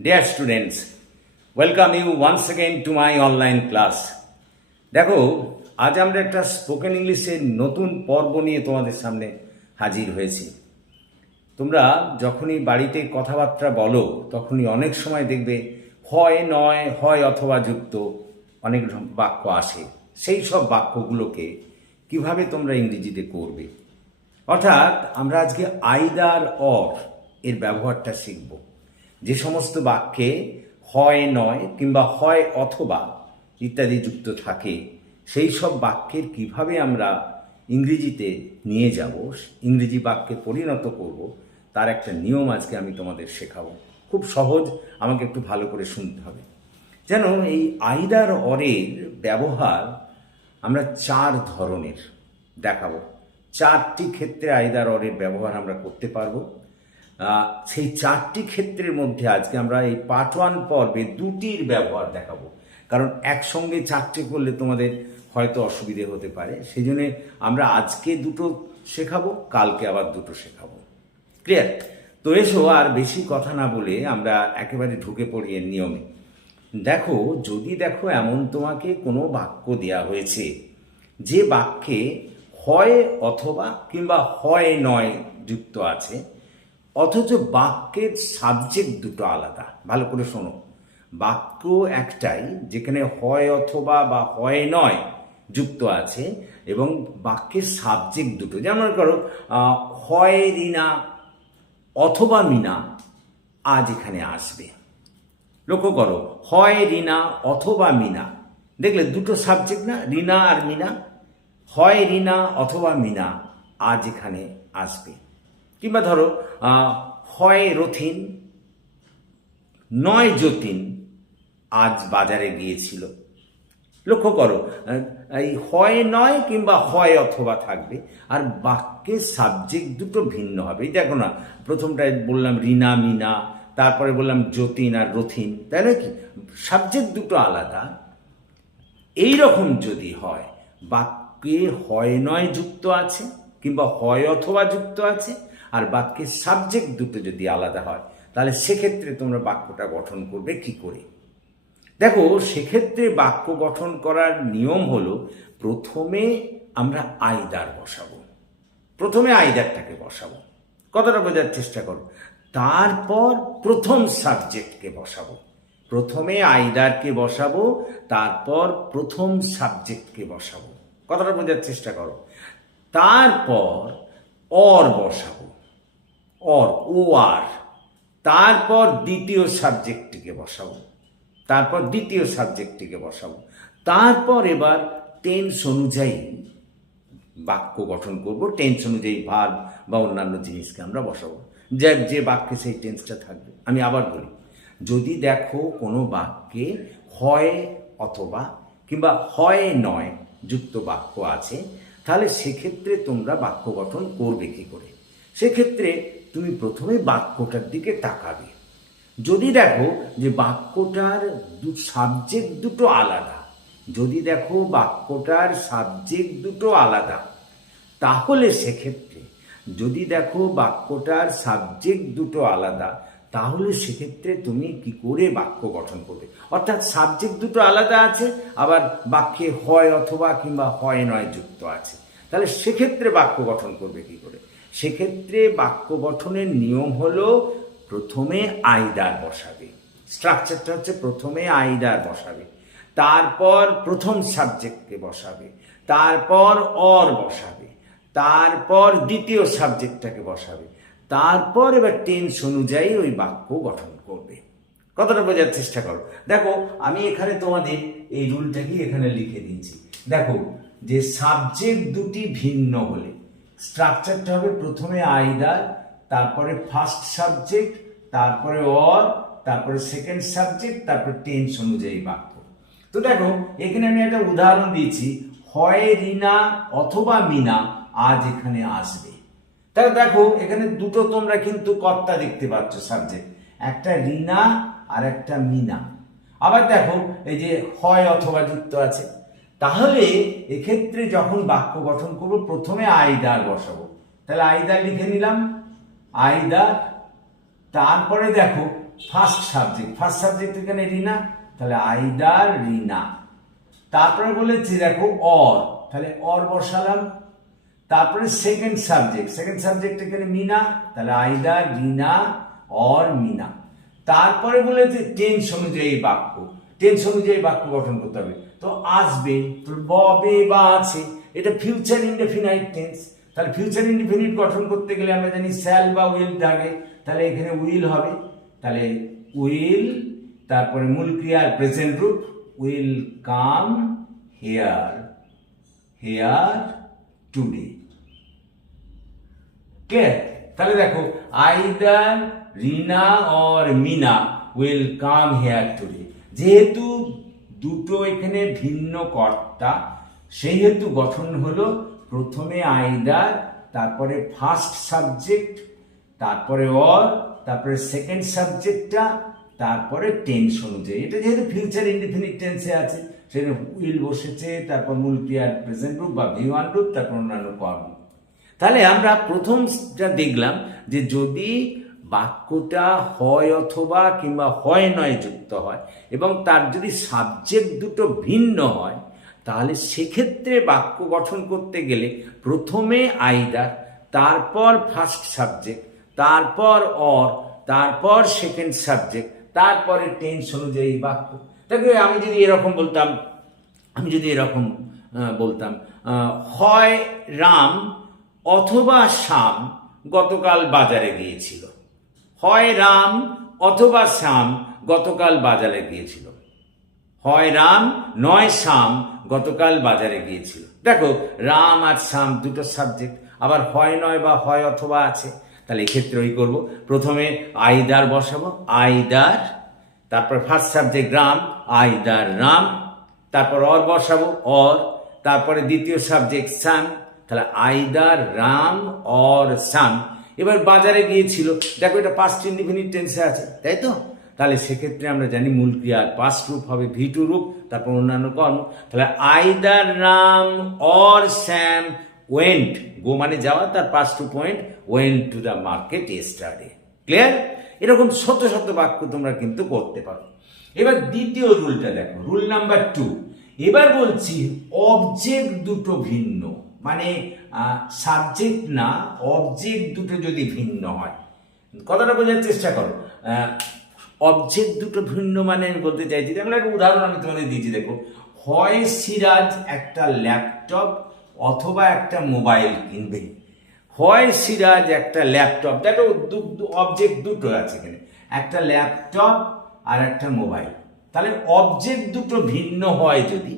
Dear students, welcome you once again to my online class. দেখো, আজ আমরা একটা স্পোকেন ইংলিশের নতুন পর্ব নিয়ে তোমাদের সামনে হাজির হয়েছি। তোমরা যখনই বাড়িতে কথাবার্তা বলো তখনই অনেক সময় দেখবে হয় নয়, হয় অথবা যুক্ত অনেক বাক্য আসে। সেই সব বাক্যগুলোকে কিভাবে তোমরা ইংরেজিতে করবে, অর্থাৎ আমরা আজকে আইদার অর এর ব্যবহারটা শিখব। যে সমস্ত বাক্যে হয় নয় কিংবা হয় অথবা ইত্যাদি যুক্ত থাকে, সেই সব বাক্যের কিভাবে আমরা ইংরেজিতে নিয়ে যাব, ইংরেজি বাক্যে পরিণত করব, তার একটা নিয়ম আজকে আমি তোমাদের শেখাবো। খুব সহজ, আমাকে একটু ভালো করে শুনতে হবে। যেন এই আইদার অরের ব্যবহার আমরা চার ধরনের দেখাবো। চারটি ক্ষেত্রে আইদার অরের ব্যবহার আমরা করতে পারবো। সেই চারটি ক্ষেত্রের মধ্যে আজকে আমরা এই পার্ট 1 পর্বে দুটির ব্যবহার দেখাবো, কারণ একসঙ্গে চারটে করলে তোমাদের হয়তো অসুবিধে হতে পারে। সেই জন্যে আমরা আজকে দুটো শেখাবো, কালকে আবার দুটো শেখাবো। ক্লিয়ার? তো এসো আর বেশি কথা না বলে আমরা একেবারে ঢুকে পড়ি এর নিয়মে। দেখো, যদি দেখো এমন তোমাকে কোনো বাক্য দেয়া হয়েছে যে বাক্যে হয় অথবা কিংবা হয় নয় যুক্ত আছে, অথচ বাক্যের সাবজেক্ট দুটো আলাদা। ভালো করে শোনো, বাক্য একটাই যেখানে হয় অথবা বা হয় নয় যুক্ত আছে এবং বাক্যের সাবজেক্ট দুটো। যেমন করো, হয় রিনা অথবা মিনা আজ এখানে আসবে। লক্ষ্য করো, হয় রিনা অথবা মিনা, দেখলে দুটো সাবজেক্ট না, রিনা আর মিনা। হয় রিনা অথবা মিনা আজ এখানে আসবে। কিংবা ধরো, হয় রথিন নয় যতীন আজ বাজারে গিয়েছিল। লক্ষ্য করো, এই হয় নয় কিংবা হয় অথবা থাকবে, আর বাক্যের সাবজেক্ট দুটো ভিন্ন হবে। এই দেখো না, প্রথমটায় বললাম রিনা মিনা, তারপরে বললাম যতীন আর রথিন, তাই না? কি সাবজেক্ট দুটো আলাদা। এই রকম যদি হয়, বাক্যে হয় নয় যুক্ত আছে কিংবা হয় অথবা যুক্ত আছে, আর বাক্যের সাবজেক্ট দুটো যদি আলাদা হয়, তাহলে সেক্ষেত্রে তোমরা বাক্যটা গঠন করবে কি করে? দেখো, সেক্ষেত্রে বাক্য গঠন করার নিয়ম হলো, প্রথমে আমরা আইদার বসাবো। প্রথমে আইদারটাকে বসাবো, কতটা বোঝার চেষ্টা করো। তারপর প্রথম সাবজেক্টকে বসাবো। প্রথমে আইদারকে বসাবো, তারপর প্রথম সাবজেক্টকে বসাবো। কতটা বোঝার চেষ্টা করো। তারপর অর বসাবো, অর ও আর। তারপর দ্বিতীয় সাবজেক্টটিকে বসাবো, তারপর দ্বিতীয় সাবজেক্টটিকে বসাবো। তারপর এবার টেন্স অনুযায়ী বাক্য গঠন করব। টেন্স অনুযায়ী ভার্ব বা অন্যান্য জিনিসকে আমরা বসাবো, যে বাক্যে সেই টেন্সটা থাকবে। আমি আবার বলি, যদি দেখো কোনো বাক্যে হয় অথবা কিংবা হয় নয় যুক্ত বাক্য আছে, তাহলে সেক্ষেত্রে তোমরা বাক্য গঠন করবে কী করে? সেক্ষেত্রে তুমি প্রথমে বাক্যটার দিকে তাকাবে। যদি দেখো যে বাক্যটার সাবজেক্ট দুটো আলাদা, যদি দেখো বাক্যটার সাবজেক্ট দুটো আলাদা, তাহলে সেক্ষেত্রে যদি দেখো বাক্যটার সাবজেক্ট দুটো আলাদা, তাহলে সেক্ষেত্রে তুমি কি করে বাক্য গঠন করবে? অর্থাৎ সাবজেক্ট দুটো আলাদা আছে, আবার বাক্যে হয় অথবা কিংবা হয় নয় যুক্ত আছে, তাহলে সেক্ষেত্রে বাক্য গঠন করবে কি করে? সেক্ষেত্রে বাক্য গঠনের নিয়ম হলো, প্রথমে আইদার বসাবে। স্ট্রাকচারটা হচ্ছে, প্রথমে আইদার বসাবে, তারপর প্রথম সাবজেক্টকে বসাবে, তারপর অর বসাবে, তারপর দ্বিতীয় সাবজেক্টটাকে বসাবে, তারপর এবার টেন্স অনুযায়ী ওই বাক্য গঠন করবে। কতটা বোঝার চেষ্টা করো। দেখো, আমি এখানে তোমাদের এই রুলটাকে এখানে লিখে দিয়েছি। দেখো, যে সাবজেক্ট দুটি ভিন্ন হলে স্ট্রাকচারটা হবে, প্রথমে আইদার, তারপরে ফার্স্ট সাবজেক্ট, তারপরে অর, তারপরে সেকেন্ড সাবজেক্ট, তারপরে টেন্স অনুযায়ী বাক্য। তো দেখো, এখানে আমি একটা উদাহরণ দিয়েছি, হয় রিনা অথবা মিনা আজ এখানে আসবে। তাহলে দেখো, এখানে দুটো তোমরা কিন্তু কর্তা দেখতে পাচ্ছ, সাবজেক্ট, একটা রিনা আর একটা মিনা। আবার দেখো, এই যে হয় অথবা যুক্ত আছে। তাহলে এক্ষেত্রে যখন বাক্য গঠন করব, প্রথমে আইদার বসাবো। তাহলে আইদার লিখে নিলাম, আইদার। তারপরে দেখো, ফার্স্ট সাবজেক্ট এখানে রিনা, তাহলে আইদার রিনা। তারপরে বলেছি দেখো অর, তাহলে অর বসালাম। তারপরে সেকেন্ড সাবজেক্ট এখানে মিনা, তাহলে আইদার রিনা অর মিনা। তারপরে বলেছে টেন্স অনুযায়ী বাক্য গঠন করতে হবে। তো আসবে, তো ববে বা আছে, এটা ফিউচার ইনডেফিনাইট টেন্স। তাহলে ফিউচার ইনডেফিনিট গঠন করতে গেলে আমরা জানি শ্যাল বা উইল থাকে, তাহলে এখানে উইল হবে। তাহলে উইল, তারপরে মূল ক্রিয়ার প্রেজেন্ট রূপ, will come here today. Clear? তাহলে দেখো either Rina or Mina will come here today. যেহেতু দুটো এখানে ভিন্ন কর্তা, সেহেতু গঠন হলো প্রথমে আইদার, তারপরে ফার্স্ট সাবজেক্ট, তারপরে অর, তারপরে সেকেন্ড সাবজেক্টটা, তারপরে টেন্স অনুযায়ী। এটা যেহেতু ফিউচার ইনডিফিনিট টেন্সে আছে, সেখানে উইল বসেছে, তারপর মূল ক্রিয়ার প্রেজেন্ট রূপ বা V1 রূপ, তারপর অন্যান্য কর্ম। তাহলে আমরা প্রথমটা দেখলাম যে যদি বাক্যটা হয় অথবা কিংবা হয় নয় যুক্ত হয় এবং তার যদি সাবজেক্ট দুটো ভিন্ন হয়, তাহলে সেক্ষেত্রে বাক্য গঠন করতে গেলে প্রথমে আইদার, তারপর ফার্স্ট সাবজেক্ট, তারপর অর, তারপর সেকেন্ড সাবজেক্ট, তারপরে টেন্স অনুযায়ী বাক্য। দেখো আমি যদি এরকম বলতাম হয় রাম অথবা শ্যাম গতকাল বাজারে গিয়েছিল। হয় রাম অথবা শ্যাম গতকাল বাজারে গিয়েছিল। হয় রাম নয় শ্যাম গতকাল বাজারে গিয়েছিল। দেখো রাম আর শ্যাম দুটো সাবজেক্ট, আবার হয় নয় বা হয় অথবা আছে। তাহলে এক্ষেত্রে ওই করবো, প্রথমে আইদার বসাবো, আইদার, তারপর first subject Ram, either Ram, তারপর অর বসাবো, অর, তারপরে দ্বিতীয় সাবজেক্ট শ্যাম, তাহলে আইদার রাম অর শ্যাম। এবার বাজারে গিয়েছিল, দেখো এটা পাস্ট ইনডিফিনিট টেন্সে আছে, তাই তো? তাহলে সেক্ষেত্রে আমরা জানি মূল ক্রিয়ার পাস্ট রূপ হবে V2 রূপ, তারপর অন্যান্য কর্ম। তাহলে either Ram or Shyam went, go মানে যাওয়া, তার পাস্ট রূপ went to the market yesterday. Clear? এরকম শত বাক্য তোমরা কিন্তু করতে পারো। এবার দ্বিতীয় রুলটা দেখো, রুল নাম্বার 2। এবার বলছি অবজেক্ট দুটো ভিন্ন, মানে সাবজেক্ট না অবজেক্ট দুটো যদি ভিন্ন হয়, কথাটা বোঝার চেষ্টা করো। অবজেক্ট দুটো ভিন্ন মানে আমি বলতে চাইছি, আমরা একটা উদাহরণ আমি তোমাদের দিয়েছি। দেখো, হয় সিরাজ একটা ল্যাপটপ অথবা একটা মোবাইল কিনবে। হয় সিরাজ একটা ল্যাপটপ, দেখো অবজেক্ট দুটো আছে এখানে, একটা ল্যাপটপ আর একটা মোবাইল। তাহলে অবজেক্ট দুটো ভিন্ন হয় যদি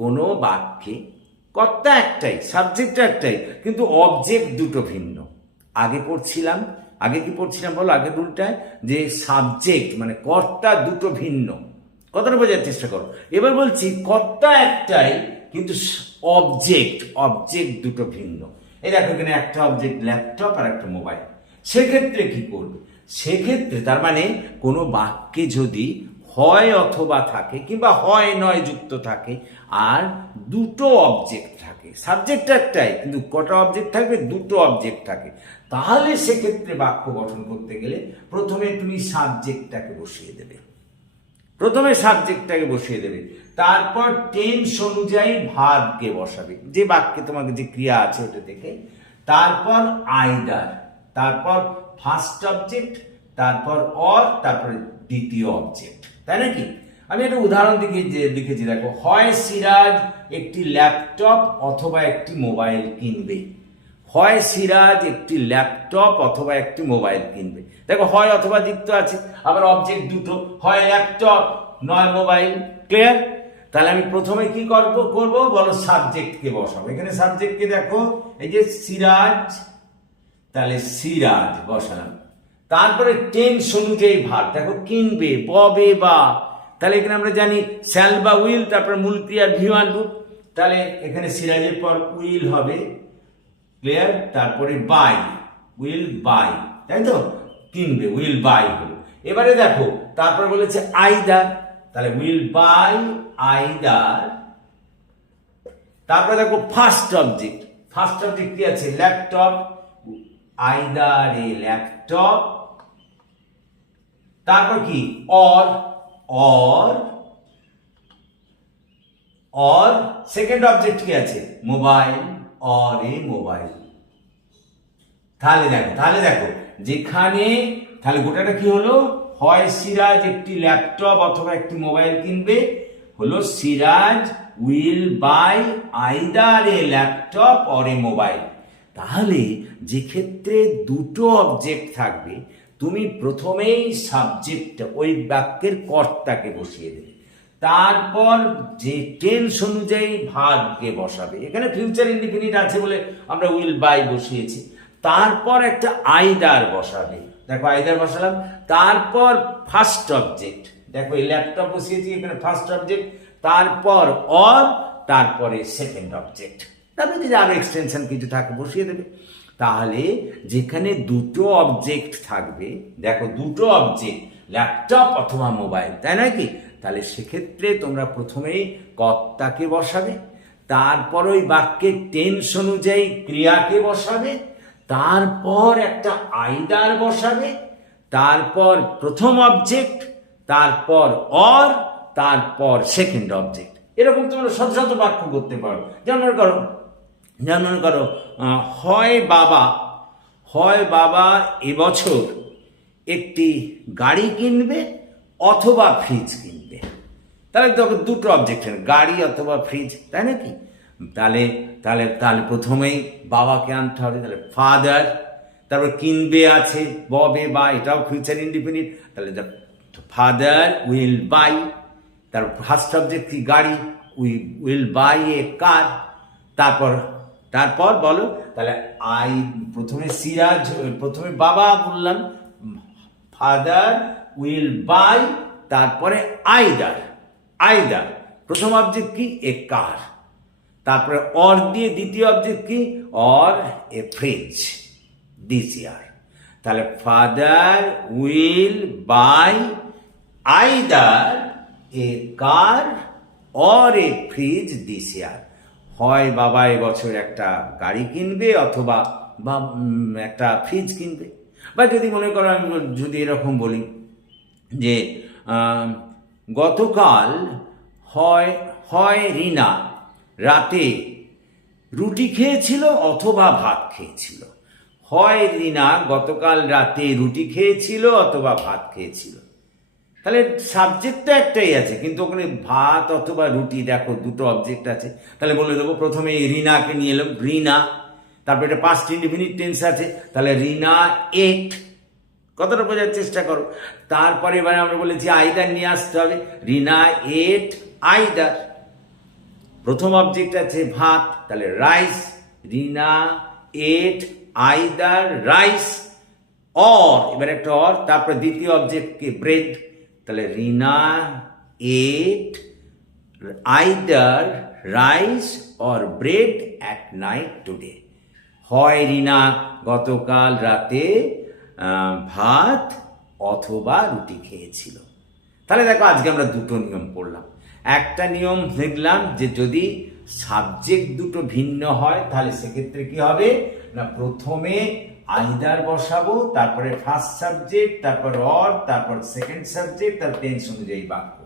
কোনো বাক্যে, কর্তা একটাই, সাবজেক্ট একটাই, কিন্তু অবজেক্ট দুটো ভিন্ন। আগে কি পড়ছিলাম বলো, আগের রুলটায় যে সাবজেক্ট মানে কর্তা দুটো ভিন্ন, কথাটা বোঝার চেষ্টা করো। এবার বলছি কর্তা একটাই কিন্তু অবজেক্ট দুটো ভিন্ন। এই দেখো এখানে একটা অবজেক্ট ল্যাপটপ আর একটা মোবাইল। সেক্ষেত্রে কি করবে? সেক্ষেত্রে তার মানে কোনো বাক্যে যদি হয় অথবা থাকে কিংবা হয় নয় যুক্ত থাকে আর দুটো অবজেক্ট থাকে, সাবজেক্ট একটাই কিন্তু কটা অবজেক্ট থাকবে? দুটো অবজেক্ট থাকে। তাহলে সেক্ষেত্রে বাক্য গঠন করতে গেলে প্রথমে তুমি সাবজেক্টটাকে বসিয়ে দেবে, তারপর টেন্স অনুযায়ী ভার্বকে বসাবে, যে বাক্যে তোমাকে যে ক্রিয়া আছে ওটা থেকে, তারপর আইদার, তারপর ফার্স্ট অবজেক্ট, তারপর অর, তারপরে দ্বিতীয় অবজেক্ট। তাই নাকি? আমি একটা উদাহরণ লিখেছি, দেখো, হয় সিরাজ একটি ল্যাপটপ অথবা একটি মোবাইল কিনবে। হয় সিরাজ একটি ল্যাপটপ অথবা একটি মোবাইল কিনবে। দেখো হয় অথবা যুক্ত আছে, আবার অবজেক্ট দুটো, হয় ল্যাপটপ নয় মোবাইল। ক্লিয়ার? তাহলে আমি প্রথমে কি করব বলো, সাবজেক্টকে বসাবো। এখানে সাবজেক্টকে দেখো, এই যে সিরাজ, তাহলে সিরাজ বসালাম। তারপরে টেন্স অনুযায়ী ভার্ব, দেখো কিনবে, ববে বা, তাহলে এখানে আমরা জানি শ্যাল বা উইল, তারপর মূল ক্রিয়ার V1 রূপ, তাহলে এখানে সিরাজের পর উইল হবে। ক্লিয়ার? তারপরে বাই, উইল বাই, তাই তো? কিনবে, উইল বাই হলো। এবারে দেখো তারপর বলেছে আইদার, তাহলে উইল বাই আইদার। তারপরে দেখো ফার্স্ট অবজেক্ট কি আছে? ল্যাপটপ, আইদার এ ল্যাপটপ, তারপর কি or, or, or second object কি আছে মোবাইল, অর এ মোবাইল। তাহলে দেখো যেখানে তাহলে গোটাটা কি হলো, হয় সিরাজ একটি ল্যাপটপ অথবা একটি মোবাইল কিনবে, হলো Siraj will buy either a laptop or a mobile. তাহলে যে ক্ষেত্রে দুটো অবজেক্ট থাকবে, তুমি প্রথমেই সাবজেক্ট ওই বাক্যের কর্তাকে বসিয়ে দেবে, তারপর যে টেন্স অনুযায়ী ভার্বকে বসাবে। এখানে ফিউচার ইনডিফিনিট আছে বলে আমরা উইল বাই বসিয়েছি। তারপর একটা আইদার বসাবে, দেখো আইদার বসালাম। তারপর ফার্স্ট অবজেক্ট, দেখো এই ল্যাপটপ বসিয়েছি, এখানে ফার্স্ট অবজেক্ট, তারপর অর, তারপরে সেকেন্ড অবজেক্ট। তারপরে যদি আরো এক্সটেনশন কিছু থাকে বসিয়ে দেবে। তাহলে যেখানে দুটো অবজেক্ট থাকবে, দেখো দুটো অবজেক্ট ল্যাপটপ অথবা মোবাইল, তাই নয় কি? তাহলে সেক্ষেত্রে তোমরা প্রথমেই কর্তাকে বসাবে, তারপর ওই বাক্যের টেন্স অনুযায়ী ক্রিয়াকে বসাবে, তারপর একটা আইদার বসাবে, তারপর প্রথম অবজেক্ট, তারপর অর, তারপর সেকেন্ড অবজেক্ট। এরকম তোমরা শত শত বাক্য করতে পারো। যেমন করো হয় বাবা এবছর একটি গাড়ি কিনবে অথবা ফ্রিজ কিনবে। তাহলে তখন দুটো অবজেক্ট, গাড়ি অথবা ফ্রিজ, তাই নাকি? তাহলে তাহলে তাহলে প্রথমেই বাবাকে আনতে হবে, তাহলে ফাদার, তারপর কিনবে আছে ববে বা, এটাও ফিউচার ইনডিফিনিট। তাহলে ফাদার উইল বাই, তারপর ফার্স্ট অবজেক্ট কি গাড়ি, উইল বাই এ কার। তারপর বলো, তাহলে প্রথমে সিরাজ, প্রথমে বাবা বললাম, ফাদার উইল বাই, তারপরে আইদার প্রথম অবজেক্ট কি এ কার, তারপরে অর দিয়ে দ্বিতীয় অবজেক্ট কি or a fridge this year. তাহলে father will buy either a car or a fridge this year. হয় বাবা এবছর একটা গাড়ি কিনবে অথবা একটা ফ্রিজ কিনবে। বা যদি মনে করো, আমি যদি এরকম বলি যে গতকাল হয় রিনা রাতে রুটি খেয়েছিল অথবা ভাত খেয়েছিল। হয় রিনা গতকাল রাতে রুটি খেয়েছিল অথবা ভাত খেয়েছিল। তাহলে সাবজেক্ট তো একটাই আছে, কিন্তু ওখানে ভাত অথবা রুটি, দেখো দুটো অবজেক্ট আছে। তাহলে বলে দেবো প্রথমে রিনাকে নিয়ে এলাম, রিনা, তারপরে এটা পাস্ট ইনডিফিনিট টেন্স আছে, তাহলে রিনা এট, কতটা বোঝার চেষ্টা করো। তারপরে এবারে আমরা বলেছি আইদার নিয়ে আসতে হবে, রিনা এট আইদার, প্রথম অবজেক্ট আছে ভাত, তাহলে rice, Rina ate either rice or, এবার একটা অর, তারপরে দ্বিতীয় অবজেক্ট কি ব্রেড, তাহলে Rina ate either rice or bread at night today. হয় রিনা গতকাল রাতে ভাত অথবা রুটি খেয়েছিল। তাহলে দেখো আজকে আমরা দুটো নিয়ম পড়লাম। একটা নিয়ম দেখলাম যে যদি সাবজেক্ট দুটো ভিন্ন হয় তাহলে সেক্ষেত্রে কি হবে না, প্রথমে আইদার বসাবো, তারপরে ফার্স্ট সাবজেক্ট, তারপর অর, তারপর সেকেন্ড সাবজেক্ট, তারপর টেন্স অনুযায়ী বাক্য।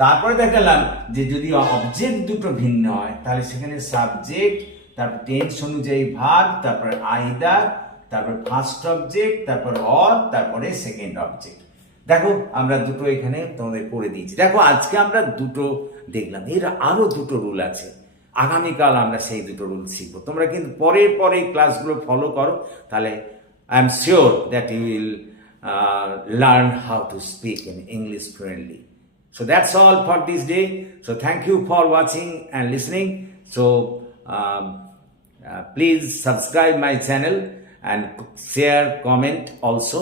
তারপরে দেখালাম যে যদি অবজেক্ট দুটো ভিন্ন হয় তাহলে সেখানে সাবজেক্ট, তারপর টেন্স অনুযায়ী ভার্ব, তারপরে আইদার, তারপর ফার্স্ট অবজেক্ট, তারপর অর, তারপরে সেকেন্ড অবজেক্ট। দেখো আমরা দুটো এখানে তোমাদের করে দিয়েছি। দেখো আজকে আমরা দুটো দেখলাম, এর আরো দুটো রুল আছে। আগামীকাল আমরা সেই দুটো রুল শিখবো। তোমরা কিন্তু পরে ক্লাসগুলো ফলো করো, তাহলে I am sure that you will learn how to speak in English fluently. So that's all for this day. So thank you for watching and listening. So please subscribe my channel and share, comment also.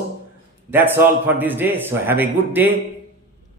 That's all for this day. So have a good day.